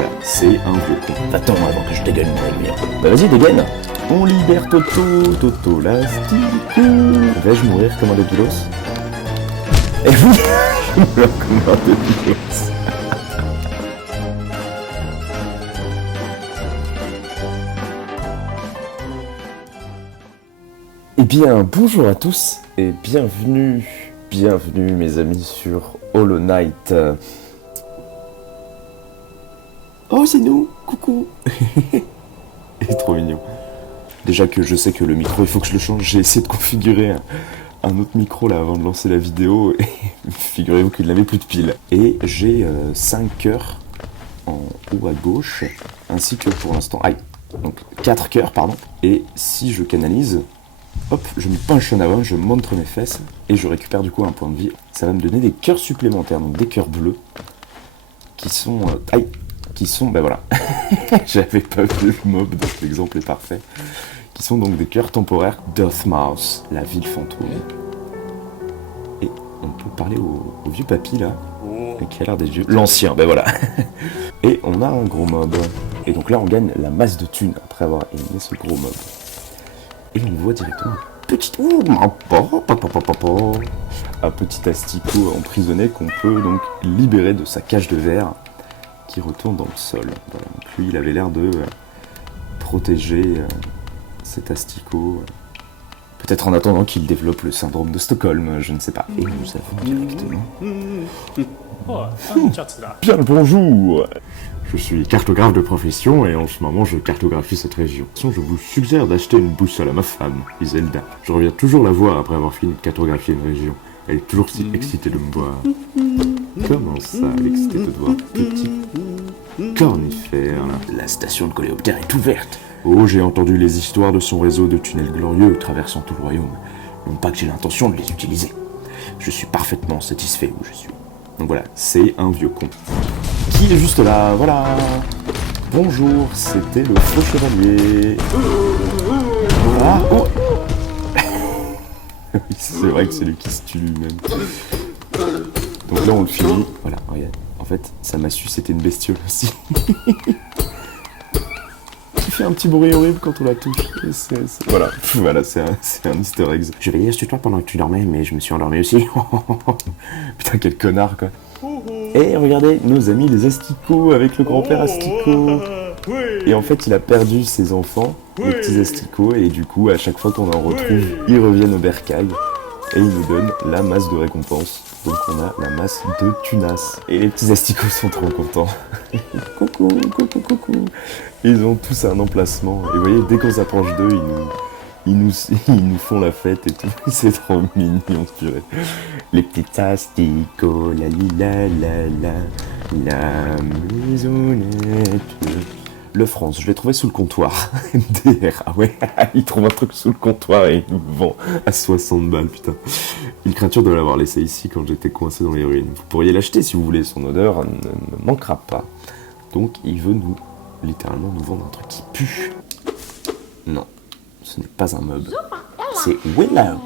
voilà, c'est un vieux con. Attends avant que je dégaine mon lumière. Bah vas-y, dégaine. On libère Toto, Toto l'astico. Vais-je mourir comme un débilos? Et oui, je meurs comme un débilos. Eh bien, bonjour à tous et bienvenue mes amis sur Hollow Knight. Oh, c'est nous, coucou. Il est trop mignon. Déjà que je sais que le micro, il faut que je le change. J'ai essayé de configurer un autre micro là avant de lancer la vidéo et figurez-vous qu'il n'avait plus de pile. Et j'ai 5 cœurs en haut à gauche, ainsi que pour l'instant... Aïe, donc 4 cœurs, pardon. Et si je canalise... Hop, je me penche en avant, je montre mes fesses et je récupère du coup un point de vie. Ça va me donner des cœurs supplémentaires, donc des cœurs bleus qui sont... ben voilà, j'avais pas vu le mob, donc l'exemple est parfait. Qui sont donc des cœurs temporaires Dirtmouth, la ville fantôme. Et on peut parler au vieux papy là, qui a l'air d'être vieux. L'ancien, ben voilà. Et on a un gros mob. Et donc là on gagne la masse de thunes après avoir éliminé ce gros mob. Et on voit directement un petit asticot emprisonné qu'on peut donc libérer de sa cage de verre qui retourne dans le sol. Voilà. Donc lui, il avait l'air de protéger cet asticot. Peut-être en attendant qu'il développe le syndrome de Stockholm, je ne sais pas. Et nous avons directement... Bien le bonjour. Je suis cartographe de profession et en ce moment je cartographie cette région. Je vous suggère d'acheter une boussole à ma femme, Iselda. Je reviens toujours la voir après avoir fini de cartographier une région. Elle est toujours si excitée de me voir. Comment ça, elle est excitée de te voir, petit cornifère là. La station de coléoptère est ouverte. Oh, j'ai entendu les histoires de son réseau de tunnels glorieux traversant tout le royaume. Non pas que j'ai l'intention de les utiliser. Je suis parfaitement satisfait où je suis. Donc voilà, c'est un vieux con. Qui est juste là, voilà. Bonjour, c'était le faux chevalier. Voilà. Oh. Oui, c'est vrai que c'est lui qui se tue lui-même. Donc là on le finit. Voilà, regarde. En fait, sa massue c'était une bestiole aussi. Il fait un petit bruit horrible quand on la touche. Voilà, c'est un easter egg. Je vais lire sur toi pendant que tu dormais, mais je me suis endormi aussi. Putain, quel connard quoi. Et regardez, nos amis les asticots avec le grand-père asticot. Et en fait, il a perdu ses enfants, les petits asticots, et du coup, à chaque fois qu'on en retrouve, ils reviennent au bercail et ils nous donnent la masse de récompense. Donc on a la masse de tunas. Et les petits asticots sont trop contents. Coucou. Ils ont tous un emplacement. Et vous voyez, dès qu'on s'approche d'eux, ils nous font la fête et tout. C'est trop mignon, purée. Les petits asticots, la maisonnette. Le France, je l'ai trouvé sous le comptoir. MDR, ah ouais, il trouve un truc sous le comptoir et il me vend à 60 balles, putain. Une créature doit l'avoir laissé ici quand j'étais coincé dans les ruines. Vous pourriez l'acheter si vous voulez, son odeur ne me manquera pas. Donc il veut littéralement nous vendre un truc qui pue. Non, ce n'est pas un mob. C'est Willow.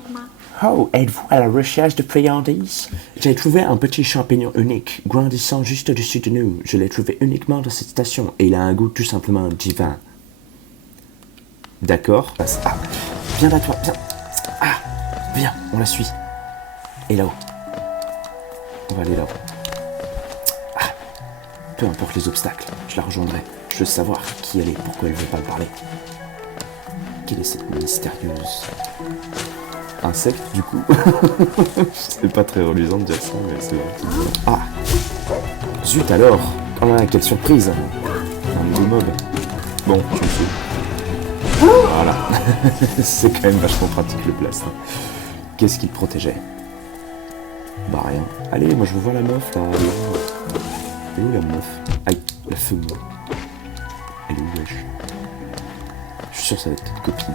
Oh, êtes-vous à la recherche de friandises? J'ai trouvé un petit champignon unique, grandissant juste au-dessus de nous. Je l'ai trouvé uniquement dans cette station et il a un goût tout simplement divin. D'accord. Ah, viens à toi, viens. Ah, viens, on la suit. Et là-haut. On va aller là-haut. Ah, peu importe les obstacles, je la rejoindrai. Je veux savoir qui elle est, pourquoi elle ne veut pas me parler. Quelle est cette mystérieuse insecte du coup? C'est pas très reluisant de dire ça, mais c'est vrai. Ah, zut alors. Oh là, quelle surprise. Un nouveau mob. Bon, je me suis... Voilà. C'est quand même vachement pratique le plastin. Qu'est-ce qu'il protégeait? Bah rien. Allez, moi je veux voir la meuf là. Elle est où la meuf? Aïe, la femme. Elle est où, wesh? Je suis sûr que ça va être une copine.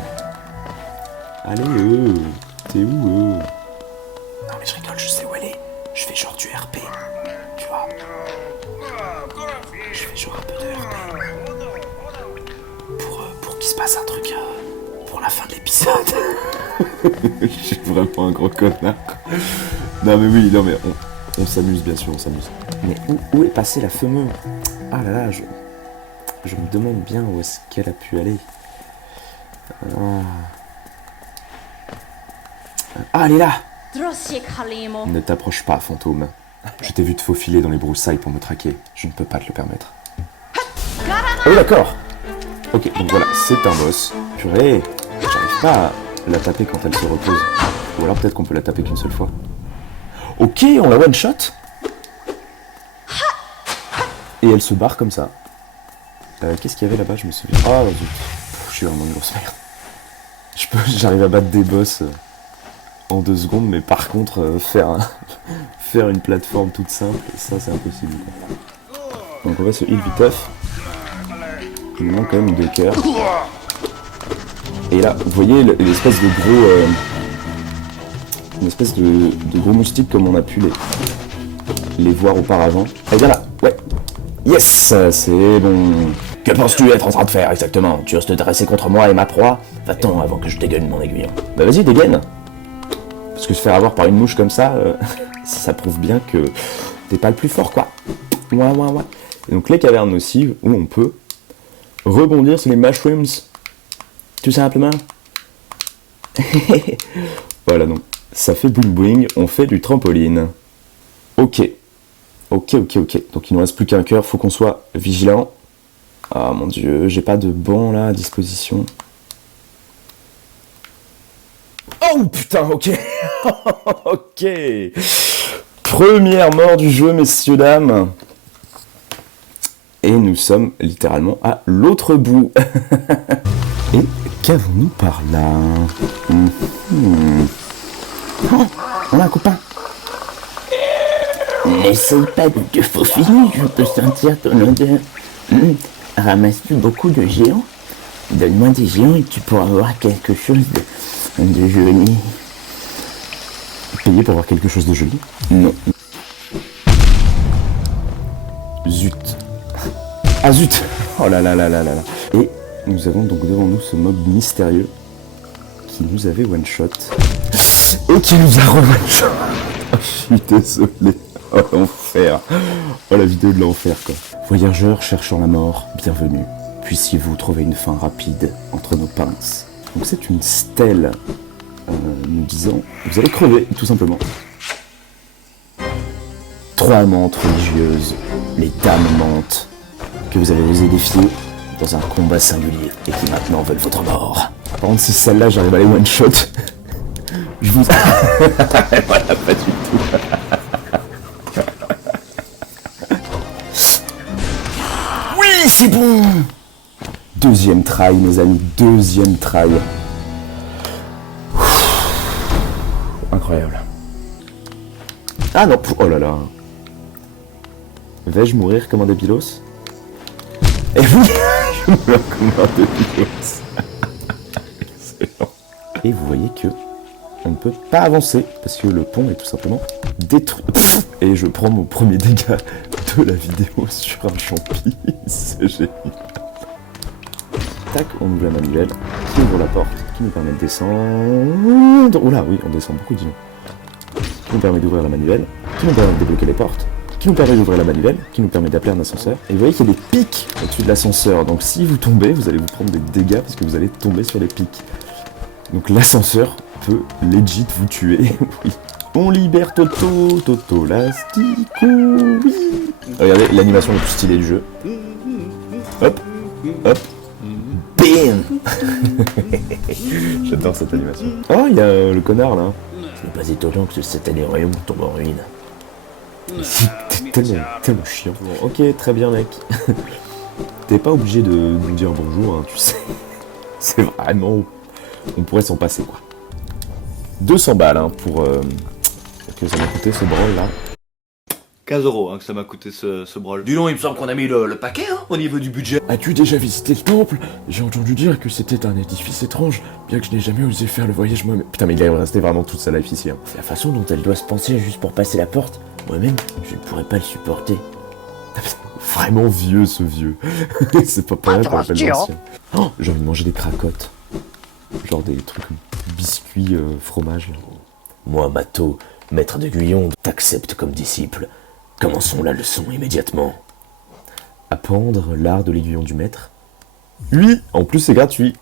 Allez, t'es où, Non mais je rigole, je sais où elle est. Je fais genre du RP. Tu vois? Je fais genre un peu de RP. Pour qu'il se passe un truc pour la fin de l'épisode. Je suis vraiment un gros connard. Non mais oui, non mais on s'amuse bien sûr, on s'amuse. Mais où est passé la fameuse? Ah là là, Je me demande bien où est-ce qu'elle a pu aller. Ah, elle est là! Ne t'approche pas, fantôme. Je t'ai vu te faufiler dans les broussailles pour me traquer. Je ne peux pas te le permettre. Oh, d'accord! Ok, donc voilà, c'est un boss. Purée! J'arrive pas à la taper quand elle se repose. Ou alors peut-être qu'on peut la taper qu'une seule fois. Ok, on la one-shot! Et elle se barre comme ça. Qu'est-ce qu'il y avait là-bas? Je me souviens. Ah, zut. Je suis vraiment une grosse merde. J'arrive à battre des boss en 2 secondes, mais par contre, faire une plateforme toute simple, ça c'est impossible. Donc on va se heal viteuf. Il nous manque quand même 2 cœurs. Et là, vous voyez l'espèce de gros... une espèce de gros moustique comme on a pu les voir auparavant. Et bien là, ouais. Yes, c'est bon. Que penses-tu être en train de faire exactement? Tu oses te dresser contre moi et ma proie? Va-t'en avant que je dégaine mon aiguillon. Bah vas-y, dégaine. Parce que se faire avoir par une mouche comme ça, ça prouve bien que t'es pas le plus fort, quoi. Ouais. Et donc les cavernes aussi, où on peut rebondir sur les mushrooms. Tout simplement. Voilà, donc ça fait boing boing, on fait du trampoline. Ok. Donc il nous reste plus qu'un cœur, faut qu'on soit vigilant. Ah mon dieu, j'ai pas de banc là à disposition. Oh putain, ok. Ok. Première mort du jeu, messieurs, dames. Et nous sommes littéralement à l'autre bout. Et qu'avons-nous par là? Oh, on a un copain. N'essaye pas de te faufiler, je peux sentir ton odeur. Ramasses-tu beaucoup de géants? Donne-moi des géants et tu pourras avoir quelque chose de joli. Payer pour avoir quelque chose de joli? Non. Zut. Ah zut. Oh là là là là là là. Et nous avons donc devant nous ce mob mystérieux qui nous avait one-shot. Et qui nous a re-one-shot. Oh, je suis désolé. Oh l'enfer. Oh la vidéo de l'enfer quoi. Voyageurs cherchant la mort, bienvenue. Puissiez-vous trouver une fin rapide entre nos pinces. Donc c'est une stèle nous disant vous allez crever tout simplement. 3 mantes religieuses, les dames mentent, que vous avez osé défier dans un combat singulier et qui maintenant veulent votre mort. Par contre si celle-là j'arrive à les one shot, je vous... Voilà, pas du tout. Oui, c'est bon. Deuxième try, mes amis, deuxième try. Incroyable. Ah non, oh là là. Vais-je mourir comme un débilos? Et oui, je meurs comme un débilos. Excellent. Et vous voyez que on ne peut pas avancer parce que le pont est tout simplement détruit. Et je prends mon premier dégât de la vidéo sur un champi. C'est génial. Tac, on ouvre la manivelle, qui ouvre la porte, qui nous permet de descendre. Oula, oui, on descend beaucoup, disons. Qui nous permet d'ouvrir la manivelle, qui nous permet de débloquer les portes, qui nous permet d'ouvrir la manivelle, qui nous permet d'appeler un ascenseur. Et vous voyez qu'il y a des pics au-dessus de l'ascenseur. Donc si vous tombez, vous allez vous prendre des dégâts parce que vous allez tomber sur les pics. Donc l'ascenseur peut legit vous tuer. Oui. On libère Toto, Toto Lastico, oui. Regardez l'animation la plus stylée du jeu. Hop, hop. Bam. J'adore cette animation. Oh, il y a le connard là. Ce n'est pas étonnant que cet royaume tombe en ruine. T'es tellement chiant. Bon, ok, très bien mec. T'es pas obligé de nous dire bonjour, hein, tu sais. C'est vraiment... On pourrait s'en passer quoi. 200 balles hein, pour... que ça m'a coûté ce brawl là. 15 € que ça m'a coûté ce brawl. Dis donc, il me semble qu'on a mis le paquet au niveau du budget. As-tu déjà visité le temple? J'ai entendu dire que c'était un édifice étrange, bien que je n'ai jamais osé faire le voyage moi-même. Putain mais il est resté vraiment toute sa life ici. Hein. La façon dont elle doit se penser juste pour passer la porte, moi-même, je ne pourrais pas le supporter. Vraiment vieux ce vieux. C'est pas pareil qu'on appelle l'ancien. Oh, j'ai envie de manger des cracottes. Genre des trucs biscuits, fromage. Moi, Mato, maître de Guyon, t'accepte comme disciple. Commençons la leçon immédiatement. Apprendre l'art de l'aiguillon du maître. Oui, en plus c'est gratuit.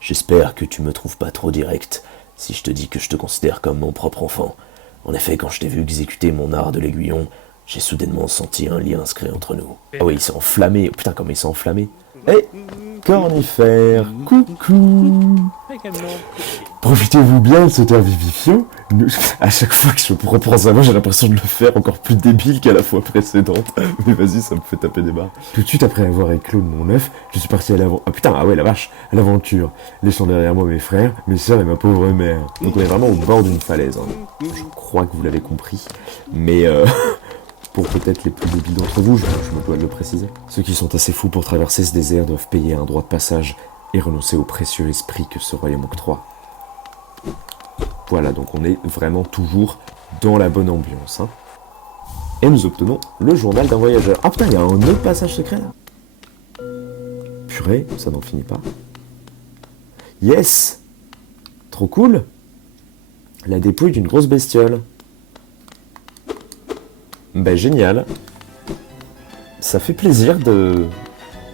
J'espère que tu me trouves pas trop direct si je te dis que je te considère comme mon propre enfant. En effet, quand je t'ai vu exécuter mon art de l'aiguillon, j'ai soudainement senti un lien inscrit entre nous. Ah ouais, il s'est enflammé. Putain, comment il s'est enflammé. Eh, Cornifère, coucou. Profitez-vous bien de cet air vivifiant. À chaque fois que je reprends sa voix, j'ai l'impression de le faire encore plus débile qu'à la fois précédente. Mais vas-y, ça me fait taper des barres. Tout de suite après avoir éclos de mon œuf, je suis parti à l'avant... Ah putain, ah ouais, la vache, à l'aventure. Laissant derrière moi mes frères, mes sœurs et ma pauvre mère. Donc on est vraiment au bord d'une falaise. Hein. Je crois que vous l'avez compris. Mais pour peut-être les plus débiles d'entre vous, je me dois de le préciser. Ceux qui sont assez fous pour traverser ce désert doivent payer un droit de passage et renoncer au précieux esprit que ce royaume octroie. Voilà, donc on est vraiment toujours dans la bonne ambiance. Hein. Et nous obtenons le journal d'un voyageur. Ah putain, il y a un autre passage secret là. Purée, ça n'en finit pas. Yes! Trop cool! La dépouille d'une grosse bestiole. Ben génial. Ça fait plaisir de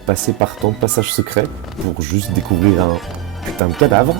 passer par tant de passages secrets pour juste découvrir un putain de cadavre.